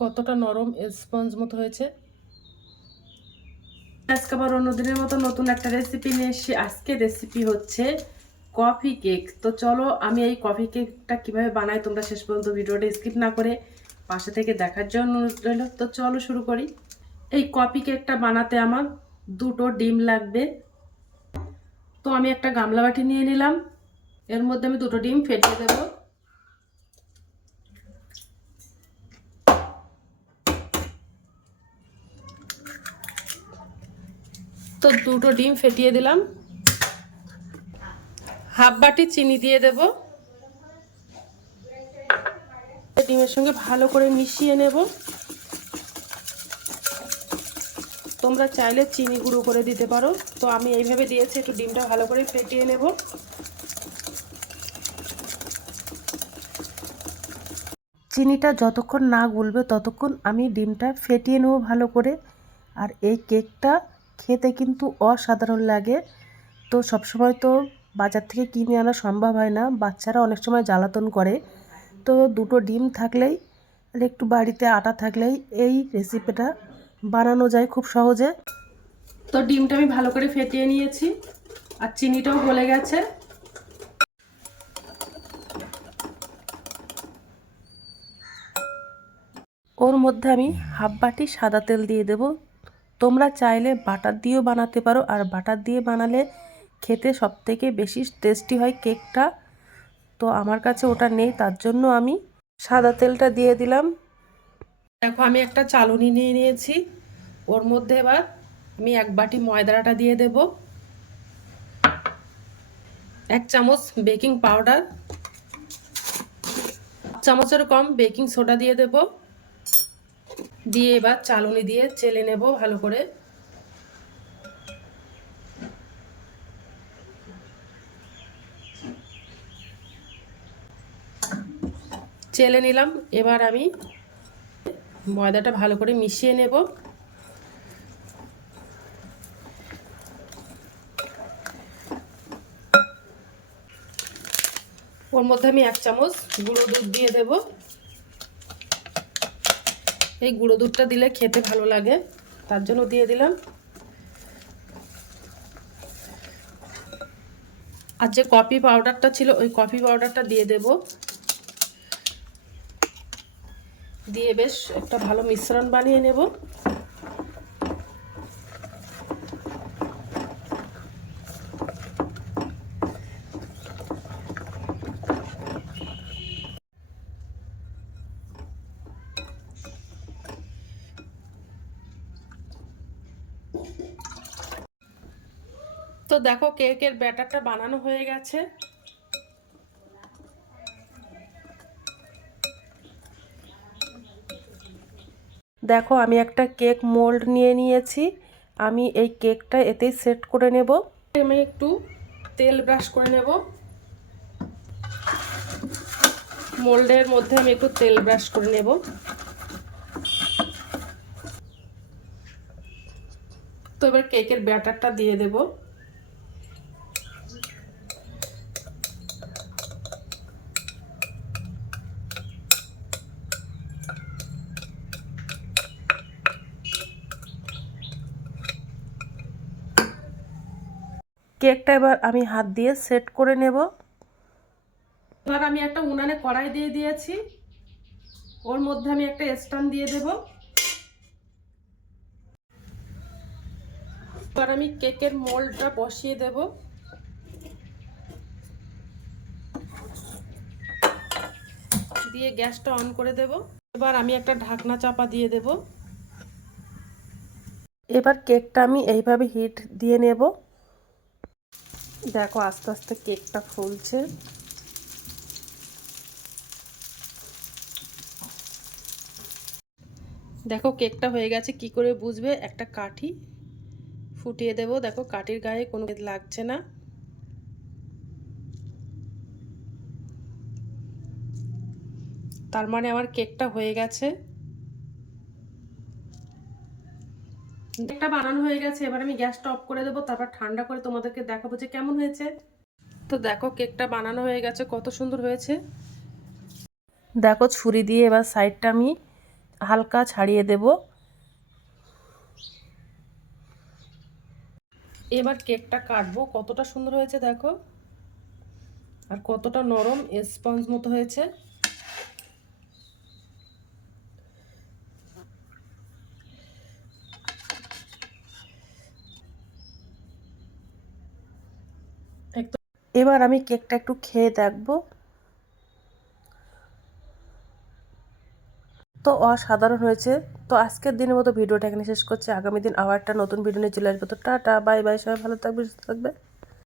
কতটা নরম স্পঞ্জ মতো হয়েছে। আজকে আবার অন্যদিনের মতো নতুন একটা রেসিপি নিয়ে এসেছি। আজকে রেসিপি হচ্ছে কফি কেক। তো চলো আমি এই কফি কেকটা কিভাবে বানাই তোমরা শেষ পর্যন্ত ভিডিওটা স্কিপ না করে পাশে থেকে দেখার জন্য অনুরোধ রইল। তো চলো শুরু করি। এই কফি কেকটা বানাতে আমার 2টো ডিম লাগবে। তো আমি একটা গামলা বাটি নিয়ে নিলাম, এর মধ্যে আমি 2টো ডিম ফেটিয়ে দেবো। তো 2টো ডিম ফেটিয়ে দিলাম। হাফ বাটি চিনি দিয়ে দেব। ডিমের সঙ্গে ভালো করে মিশিয়ে নেব। তোমরা চাইলে চিনি গুঁড়ো করে দিতে পারো, তো আমি এইভাবে দিয়েছি। একটু ডিমটা ভালো করে ফেটিয়ে নেব। চিনিটা যতক্ষণ না গুলবে ততক্ষণ আমি ডিমটা ফেটিয়ে নেব ভালো করে। আর এই কেকটা খেতে কিন্তু অসাধারণ লাগে। তো সবসময় তো বাজার থেকে কিনে আনা সম্ভব হয় না, বাচ্চারা অনেক সময় জ্বালাতন করে। তো 2টো ডিম থাকলেই আর একটু বাড়িতে আটা থাকলেই এই রেসিপিটা বানানো যায় খুব সহজে। তো ডিমটা আমি ভালো করে ফেটিয়ে নিয়েছি আর চিনিটাও গলে গেছে। ওর মধ্যে আমি হাফ বাটি সাদা তেল দিয়ে দেব। তোমরা চাইলে বাটার দিয়েও বানাতে পারো, আর বাটার দিয়ে বানালে খেতে সবথেকে বেশি টেস্টি হয় কেকটা। তো আমার কাছে ওটা নেই, তার জন্য আমি সাদা তেলটা দিয়ে দিলাম। দেখো আমি একটা চালুনি নিয়ে নিয়েছি, ওর মধ্যে এবার আমি 1 বাটি ময়দাটা দিয়ে দেব, 1 চামচ বেকিং পাউডার, চামচের কম বেকিং সোডা দিয়ে দেব। দিয়ে এবার চালুনি দিয়ে চেলে নেব ভালো করে। চেলে নিলাম। এবার আমি ময়দাটা ভালো করে মিশিয়ে নেব। ওর মধ্যে আমি 1 চামচ গুঁড়ো দুধ দিয়ে দেব। এই গুঁড়ো দুধটা দিলে খেতে ভালো লাগে, তার জন্য দিয়ে দিলাম। আর যে কফি পাউডারটা ছিল ওই কফি পাউডারটা দিয়ে দেব। দিয়ে বেশ একটা ভালো মিশ্রণ বানিয়ে নেব। তো দেখো কেকের ব্যাটারটা বানানো হয়ে গেছে। দেখো আমি একটা কেক মোল্ড নিয়ে নিয়েছি, আমি এই কেকটা এতেই সেট করে নেব। আমি একটু তেল ব্রাশ করে নেব। মোল্ডের মধ্যে আমি একটু তেল ব্রাশ করে নেব। তো এবার কেকের ব্যাটারটা দিয়ে দেব। কেকটা এবার আমি হাত দিয়ে সেট করে নেব। এবার আমি একটা উনানে কড়াই দিয়ে দিয়েছি, ওর মধ্যে আমি একটা স্ট্যান্ড দিয়ে দেব। এবার আমি কেকের মোল্ডটা বসিয়ে দেব। দিয়ে গ্যাসটা অন করে দেব। এবার আমি একটা ঢাকনা চাপা দিয়ে দেব। এবার কেকটা আমি এইভাবে হিট দিয়ে নেব। দেখো আস্তে আস্তে কেকটা ফুলছে। দেখো কেকটা হয়ে গেছে। কি করে বুঝবে? একটা কাঠি ফুটিয়ে দেব। দেখো কাঠির গায়ে কোনো লাগছে না। তার মানে আমার কেকটা হয়ে গেছে। কেকটা বানানো হয়ে গেছে। এবার আমি গ্যাসটা অফ করে দেবো, তারপর ঠান্ডা করে তোমাদেরকে দেখাবো যে কেমন হয়েছে। তো দেখো কেকটা বানানো হয়ে গেছে, কত সুন্দর হয়েছে। দেখো ছুরি দিয়ে এবার সাইডটা আমি হালকা ছাড়িয়ে দেব। এবার কেকটা কাটবো। কতটা সুন্দর হয়েছে দেখো, আর কতটা নরম স্পঞ্জ মতো হয়েছে। এবার আমি কেকটা একটু খেয়ে দেখবো। তো অসাধারণ হয়েছে। তো আজকের দিনের মতো ভিডিওটা এখানে শেষ করছি। আগামী দিন আবার একটা নতুন ভিডিও নিয়ে চলে আসবো। তো টাটা, বাই বাই, সবাই ভালো থাকবে, সুস্থ থাকবে।